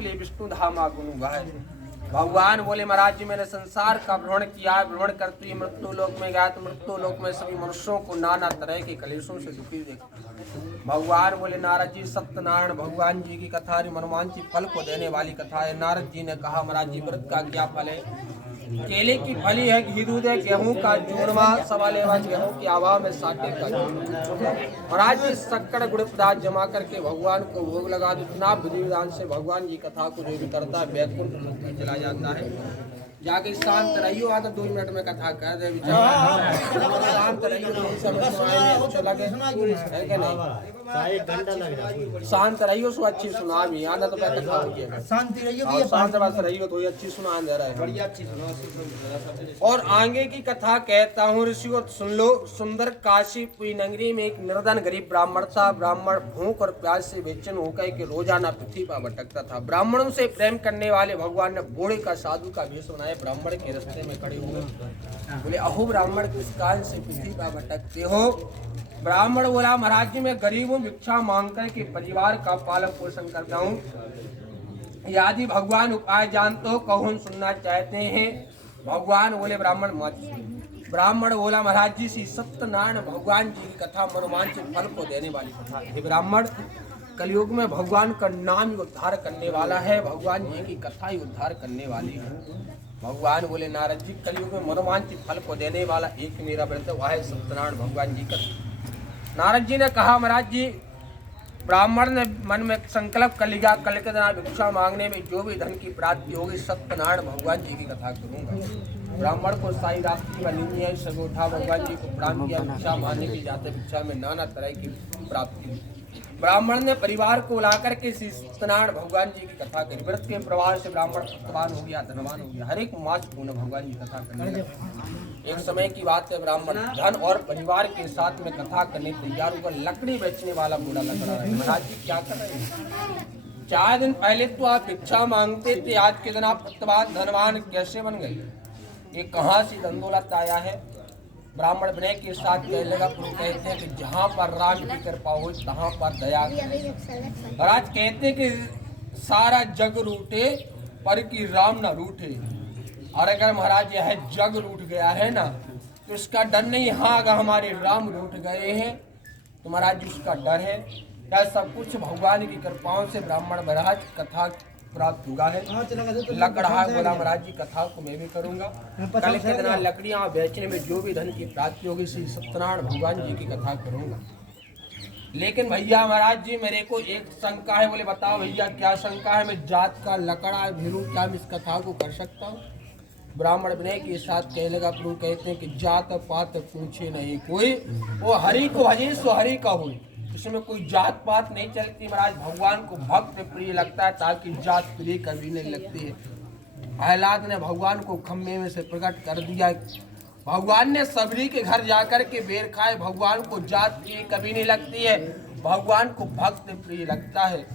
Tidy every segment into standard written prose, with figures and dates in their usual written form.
के लिए विष्णु धामा गुरु गाय। भगवान बोले महाराज जी मैंने संसार का भ्रमण किया, भ्रमण करते हुए मृत्यु लोक में गया तो मृत्यु लोक में सभी मनुष्यों को नाना तरह के कलेशों से दुखी देखा। भगवान बोले नारद जी सत्यनारायण भगवान जी की कथा मनोवांछित फल को देने वाली कथा है। नारद जी ने कहा महाराज जी व्रत का क्या फल है? केले की फली है, घी दूध है, गेहूं का चूरमा, सवा लेवा गेहूं की आवा में साटे का महाराज जी शक्कर गुड़ पदार्थ जमा करके भगवान को भोग लगा दो। इतना विधि विधान से भगवान जी कथा को जो भी करता है वैकुंठ लोक में चला जाता है। जाके शांत रहियो, आधा 2 मिनट में कथा कर दे विचार, शांत रहियो, समझ में आए अच्छा लगे है कि नहीं? शांत रहियो सो अच्छी सुना भी, आधा तो मैं कथा हो गया शांति रहियो, शांत बस रहियो तो अच्छी सुना दे रहा है, बढ़िया अच्छी सुना। और आगे की कथा कहता हूँ ऋषियों सुन लो। सुंदर काशीपुरी नगरी में एक निर्धन गरीब ब्राह्मण था। ब्राह्मण भूख और प्यास से बेचैन होकर के रोजाना पृथ्वी पर भटकता था। ब्राह्मणों से प्रेम करने वाले भगवान ने बूढ़े का साधु का वेश बनाया। ब्राह्मण के रास्ते में खड़े हुए बोले अहो ब्राह्मण किस कारण से पृथ्वी पर भटकते हो? ब्राह्मण बोला महाराज जी मैं गरीब हूँ, भिक्षा मांग कर के परिवार का पालन पोषण करता हूँ। यदि भगवान उपाय जानते हो कहो हम सुनना चाहते हैं। भगवान बोले ब्राह्मण मत। ब्राह्मण बोला महाराज जी श्री सत्यनारायण भगवान जी की कथा मनोवांछित फल को देने वाली कथा है। ब्राह्मण कलयुग में भगवान का नाम ही उद्धार करने वाला है, भगवान जी की कथा ही उद्धार करने वाली है। भगवान बोले नारद जी कलयुग में मनोवांछित फल को देने वाला एक मेरा व्रत है, वह है सत्यनारायण भगवान जी का। नारद जी ने कहा महाराज जी ब्राह्मण ने मन में संकल्प कर लिया कल के दिन भिक्षा मांगने में जो भी धन की प्राप्ति होगी सत्यनारायण भगवान जी की कथा करूंगा। ब्राह्मण को साई रात्रि व नींद सब उठा, भगवान जी को प्रणाम किया। भिक्षा मांगने की जाते भिक्षा में नाना तरह की प्राप्ति हुई। ब्राह्मण ने परिवार को लाकर के श्री सत्यनारायण भगवान जी की कथा करी। व्रत के प्रभाव से ब्राह्मण सत्यवान हो गया, धनवान हो गया। हर एक मास पूर्ण भगवान जी कथा करने लगा। एक समय की बात है, ब्राह्मण धन और परिवार के साथ में कथा करने तैयार होकर लकड़ी बेचने वाला बूढ़ा लग रहा है। महाराज जी क्या कर रहे हैं? 4 दिन पहले तो आप भिक्षा मांगते थे, आज के दिन आप सत्यवान धनवान कैसे बन गए? ये कहाँ से दंदौलत आया है? ब्राह्मण विनय के साथ कहने लगा, कहते हैं कि जहाँ पर राम की कृपा हो तहाँ पर दया। महाराज कहते हैं कि सारा जग रूठे पर कि राम न रूठे। और अगर महाराज यह जग रूठ गया है ना तो इसका डर नहीं, हाँ अगर हमारे राम रूठ गए हैं तो महाराज उसका डर है। यह सब कुछ भगवान की कृपाओं से ब्राह्मण महाराज कथा प्राप्त हुआ है। लकड़ा बोला महाराज जी कथा को मैं भी करूंगा। कल के दिन लकड़ियां बेचने में जो भी धन की प्राप्ति होगी श्री सत्यनारायण भगवान जी की कथा करूंगा। लेकिन भैया महाराज जी मेरे को एक शंका है। बोले बताओ भैया क्या शंका है? मैं जात का लकड़ा भिरू, क्या मैं इस कथा को कर सकता हूँ? ब्राह्मण विनय के साथ कहने लगा, प्रभु कहते हैं कि जात पात पूछे नहीं कोई, वो हरि को भजे सो हरि का हो। इसमें कोई जात पात नहीं चलती महाराज। भगवान को भक्त प्रिय लगता है ताकि जात प्रिय कभी नहीं लगती है। प्रहलाद ने भगवान को खम्भे में से प्रकट कर दिया। भगवान ने सबरी के घर जाकर के बेर खाए। भगवान को जात प्रिय कभी नहीं लगती है, भगवान को भक्त प्रिय लगता है।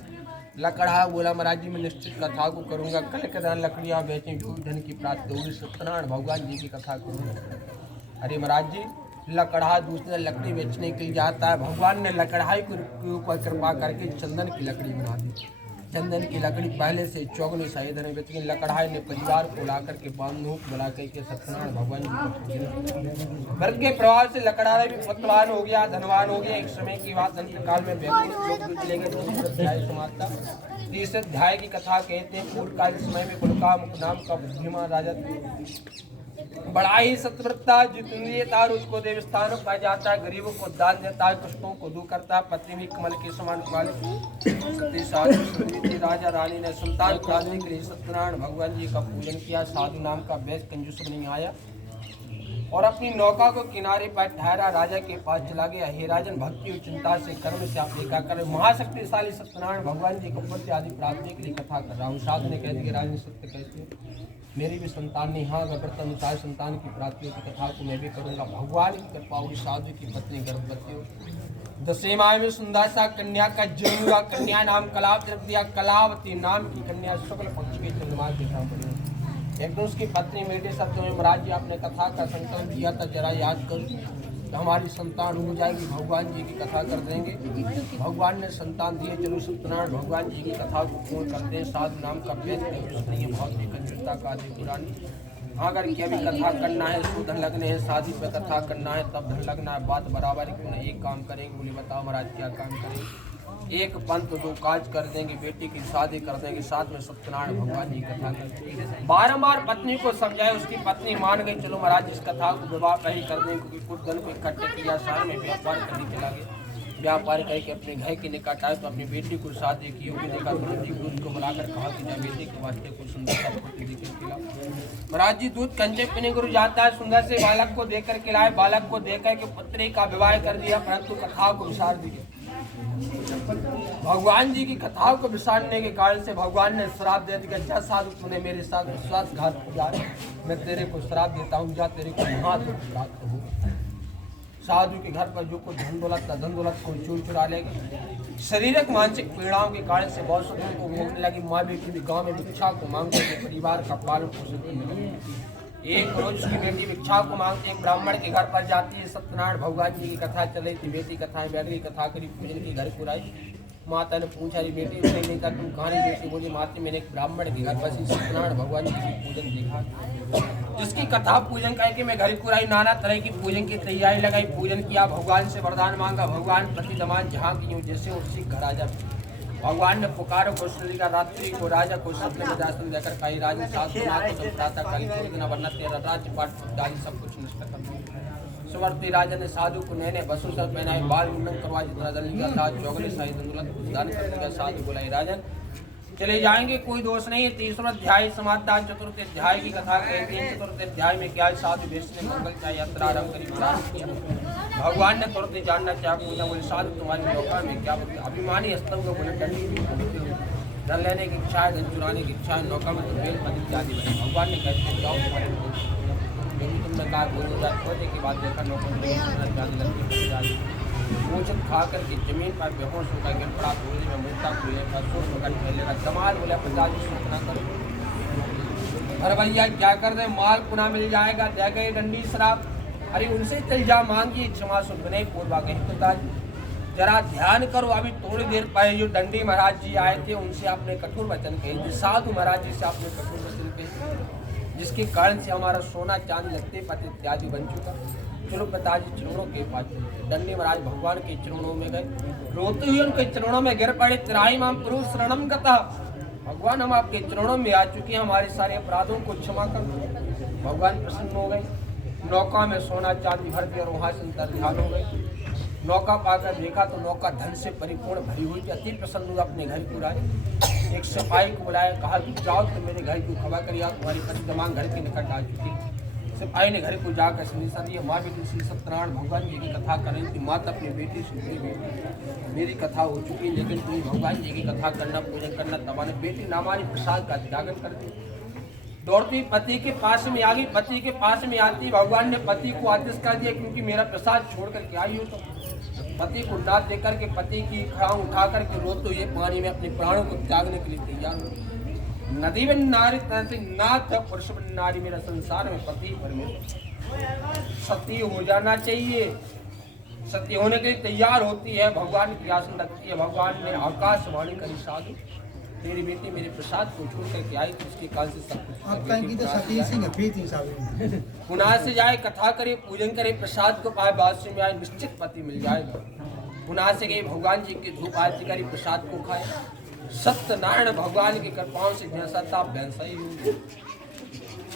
लकड़ा बोला महाराज जी मैं निश्चित कथा को करूंगा। कल के दिन लकड़ियां बेचें जो धन की प्राप्ति होगी सत्यनारायण भगवान जी की कथा करूंगा। अरे महाराज जी लकड़ा दूसरे लकड़ी बेचने के लिए जाता है। भगवान ने लकड़ाई के ऊपर कृपा करके चंदन की लकड़ी बना दी। चंदन की लकड़ी पहले से चौगनी सहित है, लेकिन लकड़ाई ने परिवार को ला करके बांधूक बुला करके सत्यनारायण भगवान जी को वर्ग के प्रभाव से लकड़ाई भी पतवान हो गया, धनवान हो गया। एक समय की बात अंतकाल में समाप्ता। तीसरे अध्याय की कथा कहते हैं पूर्व काल समय में कुलका मुख नाम का बुद्धिमान राजा बड़ा ही सत्यव्रता जितेंद्रियता उसको देव स्थान पाया जाता है। गरीबों को दान देता है, कष्टों को दूर करता है। पत्नी भी कमल के समान राजा रानी ने सुल्तान प्राप्ति के लिए सत्यनारायण भगवान जी का पूजन किया। साधु नाम का वैश्य कंजूस नहीं आया और अपनी नौका को किनारे पर ठहरा राजा के पास चला गया। हे राजन भक्ति और चिंता से कर्म से आप देखा कर महाशक्तिशाली सत्यनारायण भगवान जी को पति आदि प्राप्ति के लिए कथा कर रहा हूँ। साधु ने कह दिया राजन सत्य कैसे? मेरी भी संतान नहीं, हाँ अनुसार संतान की प्राप्ति की कथा को मैं भी करूँगा। भगवान की कृपा हुई, साधु की पत्नी गर्भवती हो। 10वें माह में सुंदर सा कन्या का जन्म हुआ। कन्या नाम कलावती नाम की कन्या शुक्ल पक्ष के चंद्रमा के नाम बनी। एक दिन उसकी पत्नी मेरे शब्दों में महाराज जी आपने कथा का संकल्प किया था जरा याद करो। तो हमारी संतान हो जाएगी, भगवान जी की कथा कर देंगे। भगवान ने संतान दिए, चलो सत्यनारायण भगवान जी की कथा को पूर्ण करते हैं। साधु नाम का वेद बहुत ही कंजूसता का आदि पुरानी। अगर क्या भी कथा करना है, इसको धन लगने हैं, शादी पे कथा करना है तब धन लगना है, बात बराबर क्यों नहीं। एक काम करेंगे, बोले बताओ महाराज क्या काम करेंगे। एक पंथ दो काज कर देंगे, बेटी की शादी कर देंगे, साथ में सत्यनारायण भगवान जी की कथा कर देंगे। बारंबार पत्नी को समझाए, उसकी पत्नी मान गई, चलो महाराज इस कथा को विवाह पे ही कर देंगे, क्योंकि कुछ धन को इकट्ठे किया, शहर में व्यापार करने चला गया। व्यापार करके अपने घर के निकट आए तो अपनी बेटी को शादी की होगी, देखा तुरंत ही दूध को बुलाकर कहा कि जा बेटी के वास्ते कुछ सुंदर सा खिला। महाराज जी दूध कंचे पीने गुरु जाता है, सुंदर से बालक को देकर खिलाए, बालक को देकर के पुत्री का विवाह कर दिया, परंतु कथा को विसार दिया। भगवान जी की कथाओं को विसारने के कारण से भगवान ने श्राप दे दिया, जा साधु तूने मेरे साथ विश्वासघात किया, मैं तेरे को श्राप देता हूँ, जा तेरे को महात हो। साधु के घर पर जो कुछ धन दौलत को चोर चुरा लेगा। शारीरिक मानसिक पीड़ाओं के कारण से बहुत से को भोगने लगी। माँ बेटी भी गाँव में भिक्षा को मांगते थे, परिवार का पालन पोषण। एक रोज उसकी बेटी भिक्षा को मांगते एक ब्राह्मण के घर पर जाती है। सत्यनारायण भगवान जी की कथा चल रही थी, बेटी कथाएं बैठ गई, कथा करी, पूजन की, घर को आई। माता ने पूछा, बेटी सही नहीं था, तुम कहाँ रही बेटी? बोली, माता मैंने एक ब्राह्मण के घर पर सत्यनारायण भगवान जी की पूजन देखा, जिसकी कथा पूजन करके मैं घर को आई, नाना तरह की पूजन की तैयारी लगाई, पूजन किया, भगवान से वरदान मांगा, भगवान प्रति दमान जहाँ की जैसे उसी घर आ जा। भगवान ने पुकारो कौशली का रात्रि को राजा को सपने में दर्शन देकर कही, राजा साथ वरना तेरा राज्य पाठ डाली सब कुछ नष्ट कर दूंगा। सुवर्ती राजा ने साधु को नैने बसु सब पहनाए, बाल मुंडन करवा, जितना जल लिया था चौगले साई दान कर दिया। साधु बोलाई, राजन चले जाएंगे, कोई दोष नहीं है। तीसरा अध्याय समाप्त, चतुर्थ अध्याय की कथा कहते हैं। चतुर्थ अध्याय में क्या साधु वेश ने मंगल चाहे यात्रा आरंभ करी। भगवान ने तुरंत जानना चाहा, पूछा, बोले साधु तुम्हारी नौका में क्या बोलते? अभिमानी स्तंभ को बोले धन लेने की इच्छा है, धन चुराने की इच्छा है, नौका में तो बेल पति इत्यादि बने। भगवान ने कहते जाओ तुम्हारे तुमने कहा बोलने की बात देखा, नौका में भोजन खा करके जमीन पर बेहोश होकर गिर पड़ा, बोली में मुद्दा खुले का सोच होकर फैलेगा। कमाल बोला, पिता जी सूचना करो। अरे भैया क्या कर दे, माल पुनः मिल जाएगा, दे गए डंडी शराब। अरे उनसे चल जा, मांगी क्षमा सुन नहीं पूर्वा गई। पिताजी जरा ध्यान करो, अभी थोड़ी देर पहले जो डंडी महाराज जी आए थे उनसे आपने कठोर वचन कहे, साधु महाराज जी से आपने कठोर वचन कहे, जिसके कारण से हमारा सोना चांदी लगते पति इत्यादि बन चुका। चलो पिताजी चरणों के पास, दंडी महाराज भगवान के चरणों में गए, रोते हुए उनके चरणों में गिर पड़े। त्राही माम पुरुष शरणम गता, भगवान हम आपके चरणों में आ चुके हैं, हमारे सारे अपराधों को क्षमा कर दो। भगवान प्रसन्न हो गए, नौका में सोना चांदी भर दिया और वहाँ से अंतर्ध्यान हो गए। नौका पाकर देखा तो नौका धन से परिपूर्ण भरी हुई, अति प्रसन्न हुआ, अपने घर को आए। एक सिपाही को बुलाया, कहा कि जाओ तो मेरे घर की खबर करिए, तुम्हारी पति दमांग घर के निकट आ चुकी। सिपाही ने घर को जाकर संदेशा दिया, माँ बेटी श्री सत्यनारायण भगवान जी की कथा कर रही थी। माता अपनी बेटी से बोली, मेरी कथा हो चुकी, लेकिन तुम भगवान जी की कथा करना, पूजन करना, तमाने बेटी नामारी प्रसाद का त्यागन कर दी। दौड़ती पति के पास में आ गई, पति के पास में आती भगवान ने पति को आदेश कर दिया, क्योंकि मेरा प्रसाद छोड़ करके आई हो। तो पति को डांट देकर के पति की खांग उठा करके रोते हुए पानी में अपने प्राणों को त्यागने के लिए तैयार हो। नदी में नारी नाथ पुरुष नारी, मेरा संसार में पति परमेश्वर। सती हो जाना चाहिए, सती होने के लिए तैयार होती है, भगवान की आसन रखती है। भगवान ने आकाशवाणी करी, साधु मेरी बेटी मेरे प्रसाद को छोड़ करके आई, तो उसके काल से सब पुनः से जाए, कथा करे, पूजन करे, प्रसाद को पाए, बाद में आए, निश्चित पति मिल जाएगा। पुनः से गई, भगवान जी की धूप आरती करी, प्रसाद को खाए। सत्यनारायण भगवान की कृपाओं से भैंसा था, भैंसा ही हुई।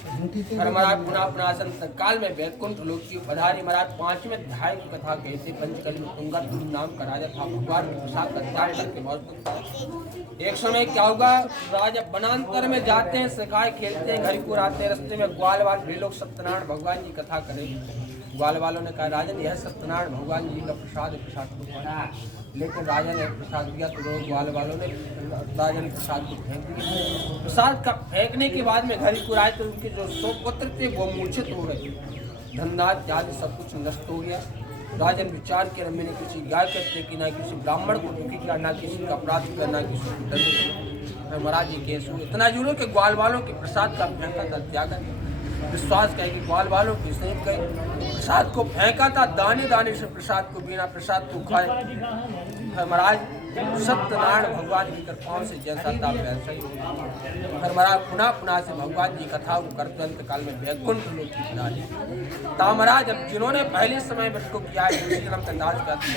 महाराज पुनः संत काल में वैकुंठ लोक की पधारी। महाराज 5वें अध्याय की कथा कहते, पंचकल में तुंगा नाम का राजा था, भगवान के प्रसाद का त्याग करके बहुत। एक समय क्या होगा, राजा वनांतर में जाते हैं, सिखाए खेलते हैं, घर को आते हैं, रास्ते में ग्वाल वाल वे लोग सत्यनारायण भगवान जी कथा करेंगे। ग्वाल वालों ने कहा, राजन यह सत्यनारायण भगवान जी का प्रसाद को, लेकिन राजा ने प्रसाद दिया तो लोग ग्वाल वालों ने राजा ने प्रसाद को फेंक दिया। प्रसाद का फेंकने के बाद में घर को आए तो उनके जो 100 पुत्र थे वो मूर्छित हो गए, धनराज जाति सब कुछ नष्ट हो गया। राजा ने विचार किया, मैंने किसी गाय करते कि ना किसी ब्राह्मण को दुखी किया, ना किसी का अपराध किया, ना किसी को दंड। महाराज ये केस हुए, इतना जुड़ो कि ग्वाल वालों के प्रसाद का फेंका था त्यागन। विश्वास कहे कि ग्वाल वालों की सहित गए प्रसाद को फेंका था, दाने दाने से प्रसाद को बिना प्रसाद को खाए। महाराज सत्यनारायण भगवान की कृपाओं से जैसा था वैसा ही फिर महाराज पुनः पुनः से भगवान जी कथा को करते अंत काल में वैकुंठ लोक की बना ली। महाराज अब जिन्होंने पहले समय व्रत को किया है उसी नाम का दास जाति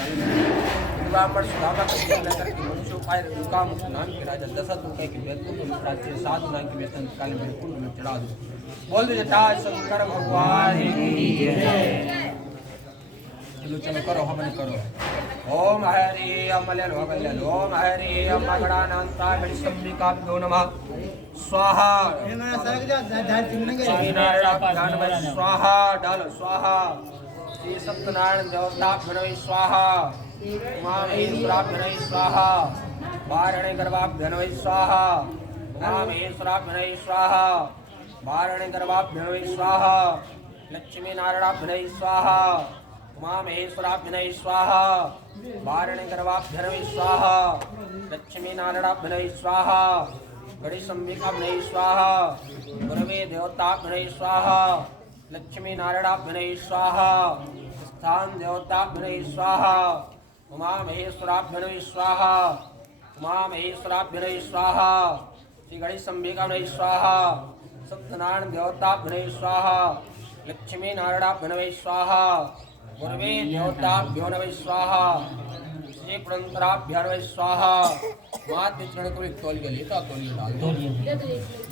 ब्राह्मण सुधामा का जन्म लेकर के मनुष्य उपाय रुकाम नाम के राजा दशरथ को कहे कि वैकुंठ में साधु नाम के व्यस्त काल में वैकुंठ में चढ़ा दो। बोल दो जटा शंकर भगवान की जय। चलो चलो करो हवन करो। ओम हरि अमलेल भगलेल ओम हरि अमगणानांता गणिसंबिकाभ्यो नमः स्वाहा। स्वामीनारायण स्वाहा डालो स्वाहा। श्री सत्यनारायण देवताभ्यो स्वाहा। उमा महेश्वराभ्यो स्वाहा। वारणे गर्भाभ्यो स्वाहा। उमा महेश्वराभ्यो स्वाहा। वारणे गर्भाभ्यो स्वाहा। लक्ष्मी नारायणाभ्यो स्वाहा। उमा महेश्वराभ्यनय स्वाहा। वारणे गर्भाभ्यनय स्वाहा। लक्ष्मी नारायणाभ्यनय स्वाहा। गणेशंबिकाभ्यनय स्वाहा। गुरवे देवताभ्यनय स्वाहा। लक्ष्मी नारायणाभ्यनय स्वाहा। स्थान देवताभ्यनय स्वाहा। उमा महेश्वराभ्यनय स्वाहा। उमा महेश्वराभ्यनय स्वाहा। श्री गणेशंबिकाभ्यनय स्वाहा। सत्यनारायण देवताभ्यनय स्वाहा। लक्ष्मी नारायणाभ्यनय स्वाहा। गुरवे देवताभ्यो नमः स्वाहा। श्री पुरंदराभ्यो नमः स्वाहा। मात चरण को एक तौलिया लेता तौलिया डाल दो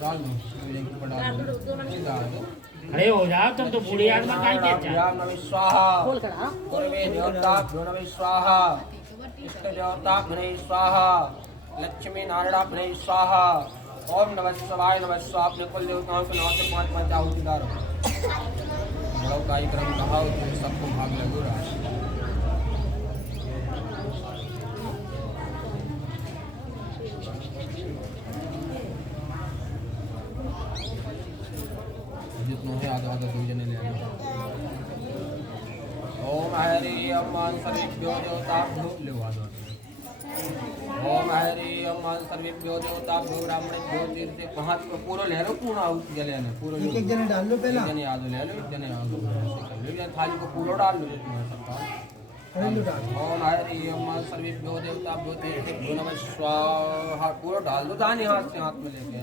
डाल दो। खड़े हो जाओ तुम तो बूढ़ी आदमी का क्या राम नमः स्वाहा। गुरवे देवताभ्यो नमः स्वाहा। इष्ट देवताभ्यो नमः स्वाहा। लक्ष्मी नारायणाभ्यो स्वाहा। ओम नमः शिवाय नमः स्वाहा। अपने कुल देवताओं के नाम से 5 आहुति डालो। बड़ा कार्यक्रम कहा तुम सबको भाग लगो रहा। जितना है आधा आधा 2 जने ले लो। ओम हरि अम्मान सर्वेभ्यो देवताभ्यो ले आधा। ओम हरि अम्मान सर्वेभ्यो देवताभ्यो ब्राह्मणेभ्यो तीर्थ महात्म पूरा ले लो। पूर्ण आहुति जले ने पूरा एक जने डाल लो। पहला जने याद ले लो। एक जने याद लो। थाली को पूरा डाल लो। ओम हरि अम्मान सर्वेभ्यो देवताभ्यो तीर्थ नमः स्वाहा। पूरा डाल दो दानी हाथ से हाथ में लेके।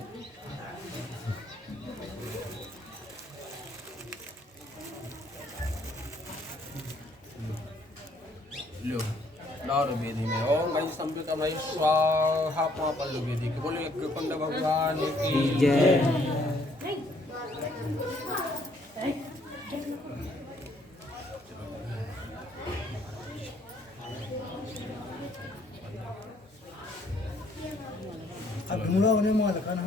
लो डालो वेदी में। ओम गणेश संबिका भाई स्वाहा। पल्लू वेदी के बोले कुंड भगवान की जय। अब घूरा होने में लगा ना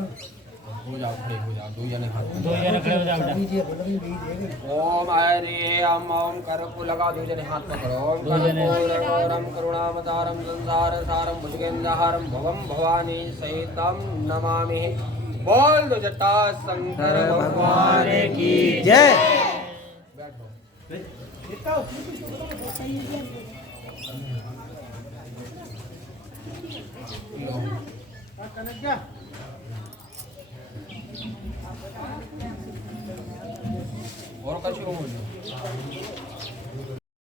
हो जाओ खड़े हो जाओ। 2 जने खड़े हो जाओ। ओम हरि ओम कर को लगा 2 जने हाथ में करो। ओम कर्पूरगौरम करुणावतारम संसार सारम भुजगेन्द्रहारम भवम भवानी सहितम नमामि। बोल दो जटा शंकर भगवान की जय। और कछु हो